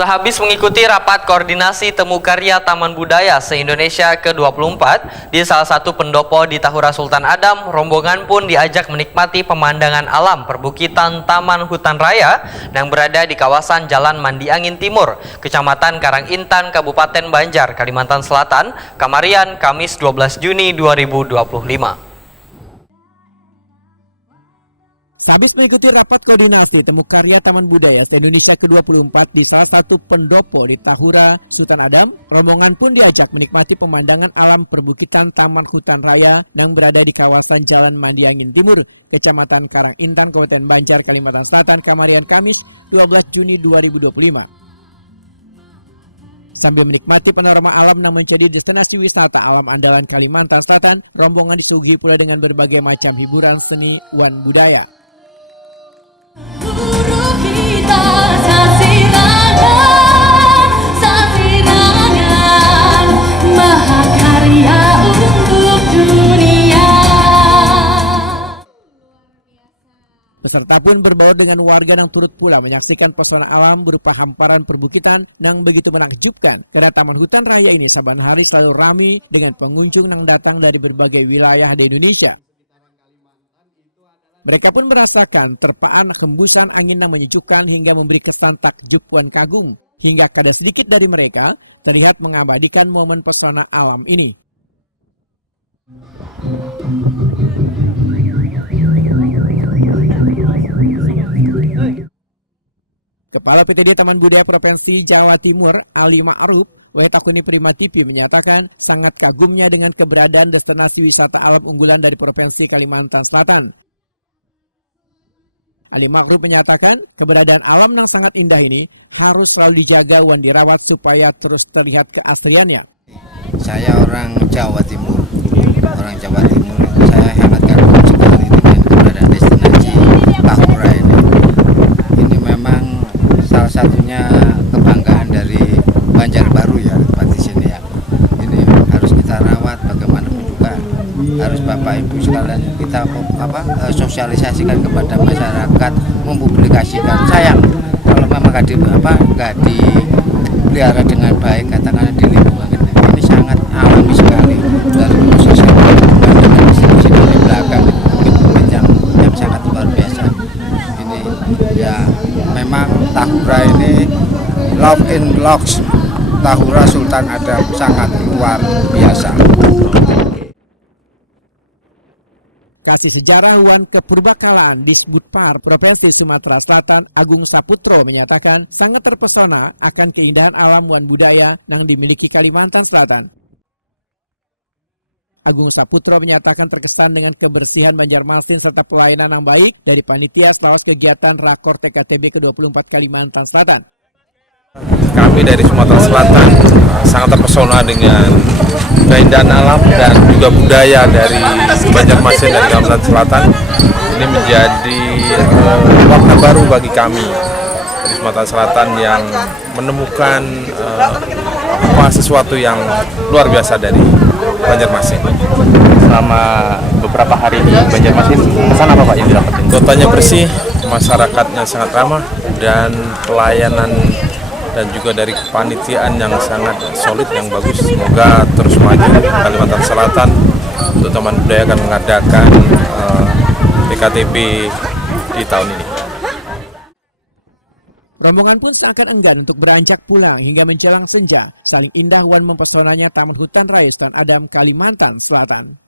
Sehabis mengikuti rapat koordinasi temu karya Taman Budaya se-Indonesia ke-24 di salah satu pendopo di Tahura Sultan Adam, rombongan pun diajak menikmati pemandangan alam perbukitan Taman Hutan Raya yang berada di kawasan Jalan Mandi Angin Timur, Kecamatan Karangintan, Kabupaten Banjar, Kalimantan Selatan, Kamarian, Kamis 12 Juni 2025. Sehabis mengikuti rapat koordinasi temu karya Taman Budaya se-Indonesia ke-24 di salah satu pendopo di Tahura Sultan Adam, rombongan pun diajak menikmati pemandangan alam perbukitan Taman Hutan Raya yang berada di kawasan Jalan Mandi Angin Timur, Kecamatan Karangintan, Kabupaten Banjar, Kalimantan Selatan, Kamarian, Kamis 12 Juni 2025. Sambil menikmati panorama alam yang menjadi destinasi wisata alam andalan Kalimantan Selatan, rombongan disuguhi pula dengan berbagai macam hiburan seni wan budaya. Peserta pun berbaur dengan warga yang turut pula menyaksikan pesona alam berupa hamparan perbukitan yang begitu menakjubkan. Karena Taman Hutan Raya ini saban hari selalu ramai dengan pengunjung yang datang dari berbagai wilayah di Indonesia. Mereka pun merasakan terpaan hembusan angin yang menyejukkan hingga memberi kesan takjub wan kagum. Hingga kada sedikit dari mereka terlihat mengabadikan momen pesona alam ini. Kepala PTD Taman Budaya Provinsi Jawa Timur, Ali Ma'ruf, Wahitakuni Prima TV menyatakan sangat kagumnya dengan keberadaan destinasi wisata alam unggulan dari Provinsi Kalimantan Selatan. Ali Ma'ruf menyatakan keberadaan alam yang sangat indah ini harus selalu dijaga dan dirawat supaya terus terlihat keasliannya. Saya orang Jawa Timur, saya sangat kagum sekali dengan keberadaan destinasi Tahura ini. Ini memang salah satunya kebanggaan dari Banjarbaru ya, tempat di sini ya. Ini harus kita rawat, bagaimanapun juga harus Bapak Ibu sekalian kita sosialisasikan kepada masyarakat, mempublikasikan. Sayang kalau memang nggak dipelihara dengan baik, katakanlah di lingkungan ini sangat alami sekali. Dari proses di belakang yang sangat luar biasa. Ini ya memang Tahura ini love in blocks Tahura Sultan Adam sangat luar biasa. Kasih sejarah wan kepurbakalaan di Sebutpar, Provinsi Sumatera Selatan, Agung Saputro menyatakan sangat terpesona akan keindahan alam wan budaya yang dimiliki Kalimantan Selatan. Agung Saputro menyatakan terkesan dengan kebersihan Banjarmasin serta pelayanan yang baik dari panitia selawas kegiatan Rakor TKTB ke-24 Kalimantan Selatan. Kami dari Sumatera Selatan sangat terpesona dengan keindahan alam dan juga budaya dari Banjarmasin dan Kalimantan Selatan. Ini menjadi warna baru bagi kami dari Sumatera Selatan yang menemukan sesuatu yang luar biasa dari Banjarmasin. Selama beberapa hari di Banjarmasin, kesan apa Pak Indra? Kotanya bersih, masyarakatnya sangat ramah, dan pelayanan dan juga dari kepanitiaan yang sangat solid, yang bagus. Semoga terus maju. Kalimantan Selatan untuk Taman Budaya akan mengadakan PKTB di tahun ini. Rombongan pun seakan enggan untuk beranjak pulang hingga menjelang senja. Saling indah wan mempesonanya Taman Hutan Raya Sultan Adam, Kalimantan Selatan.